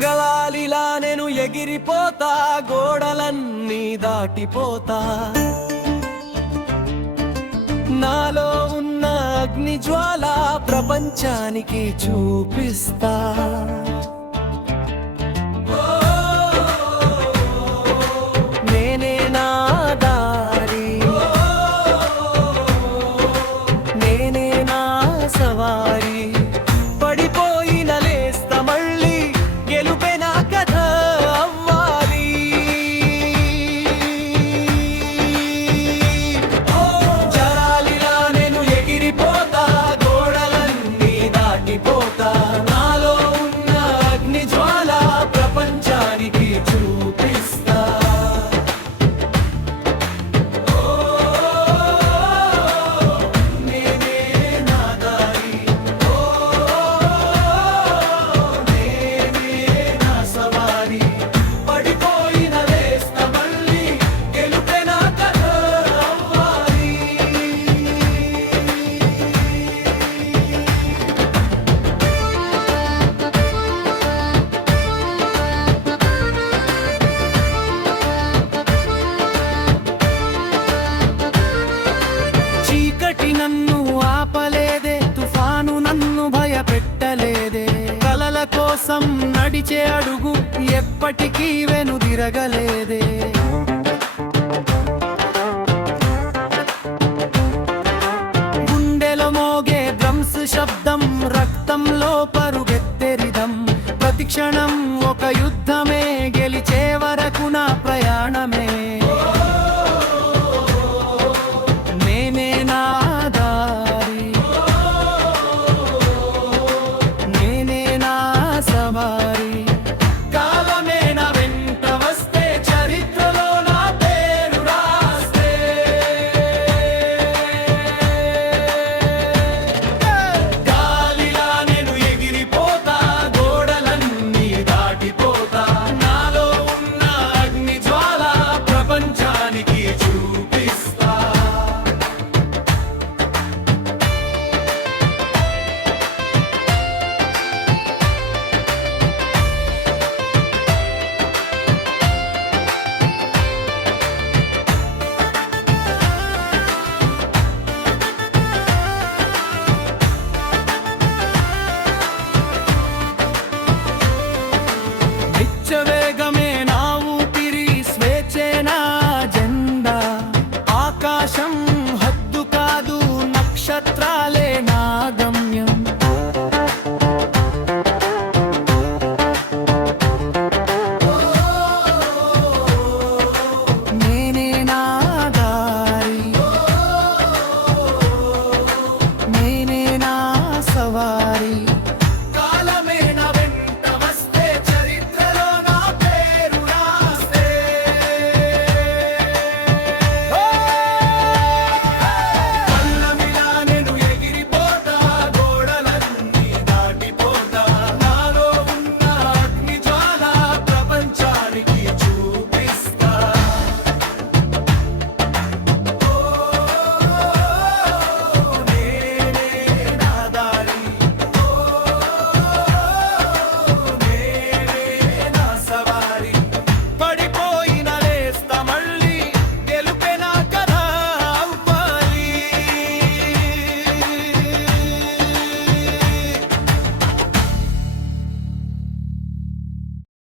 గలాలిలా నేను ఎగిరిపోతా, గోడలన్నీ దాటిపోతా. నాలో ఉన్న అగ్ని జ్వాల ప్రపంచానికి చూపిస్తా. నేనే నా దారి, నేనే నా సవారి. పడిపోయిన లేస్తా మళ్ళీ, గెలుపే నా కథ అవ్వాలి. జరాలిలా నేను ఎగిరిపోతా, గోడలన్నీ దాటిపోతా. నాలో ఉన్న అగ్ని జ్వాల ప్రపంచానికి చూపిస్తా. నేనే నా దారి, నేనే నా సవారి. పడిపోయిన లేస్తా మళ్ళీ, గెలుపే నా కథ అవ్వాలి. చీకటి నన్ను ఆపలేదే, తుఫాను నన్ను భయపెట్టలేదే. కలల కోసం నడిచే అడుగు ఎప్పటికీ వెనుదిరగలేదే. గుండెలో మోగే డ్రమ్స్ శబ్దం, రక్తంలో పరుగెత్తెరిదం. ప్రతి క్షణం ఒక యుద్ధమే, గెలిచే వరకు నా ప్రయాణమే. నేనే నా దారి, నేనే నా సవారి. కాలమే నా వెంట వస్తే, చరిత్రలో నా పేరు రాస్తే. గాలిలా నేను ఎగిరిపోతా, గోడలన్నీ దాటిపోతా. నాలో ఉన్న అగ్ని జ్వాల ప్రపంచానికి చూపిస్తా. నిత్యవేగమే నా ఊపిరి, స్వేచ్ఛే నా జెండా. ఆకాశం హద్దు కాదు, నక్షత్రాలే నా గమ్యం.